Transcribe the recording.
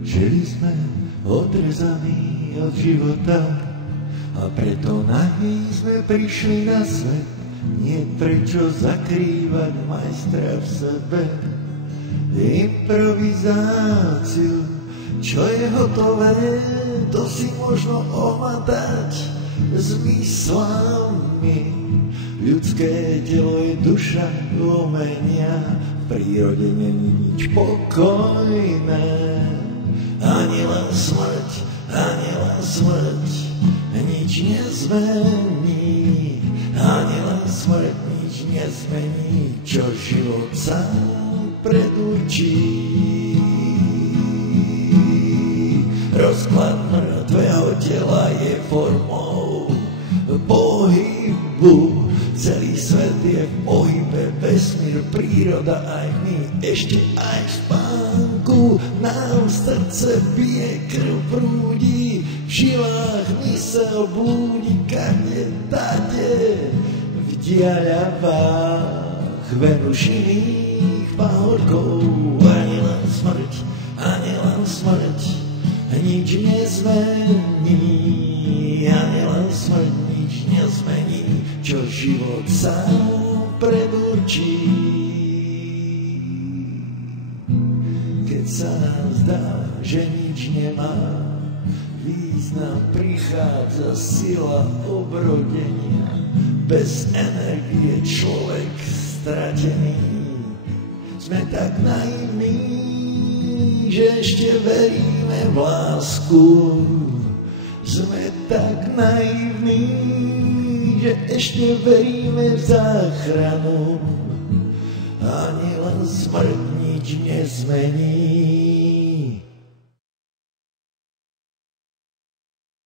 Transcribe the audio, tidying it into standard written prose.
Žili sme odrezaní od života a preto nahý sme prišli na svet. Nie prečo zakrývať majstra v sebe. Improvizáciu, čo je hotové, to si možno omatať zmyslami. Ľudské telo je duša umenia, v prírode není nič pokojné. Ani len smrť, nič nezmení. Ani len smrť nič nezmení, čo život sám predurčí. Rozklad mŕtvého tela je formou pohybu. Celý svet je v pohybe, vesmír, príroda, aj my, ešte aj v spánku. Nám srdce bije, krv prúdi, v žilách mysel blúdi, kade tade, v diaľavách Venušiných pahorkov. Ani len smrť, nič nezmení, ani len smrť nič nezmení, čo život sám predurčí. Keď sa nám zdá, že nič nemá význam, prichádza sila obrodenia. Bez energie človek stratený. Sme tak naivní, že ešte veríme v lásku. Sme tak naivní, že ešte veríme v záchranu. Ani len smrť nič nezmení.